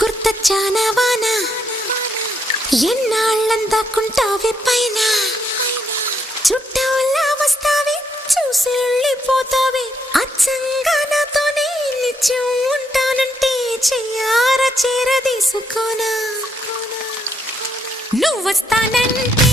గుర్తొచ్చానా వాన ఎన్నాళ్ళందాకుంటావే పైన చుట్టూలా వస్తావే చూసి వెళ్ళిపోతావే అచ్చంగా నాతోనే నిత్యం ఉంటానంటే చెయ్యార చేర తీసుకోనా నువ్వు వస్తానంటే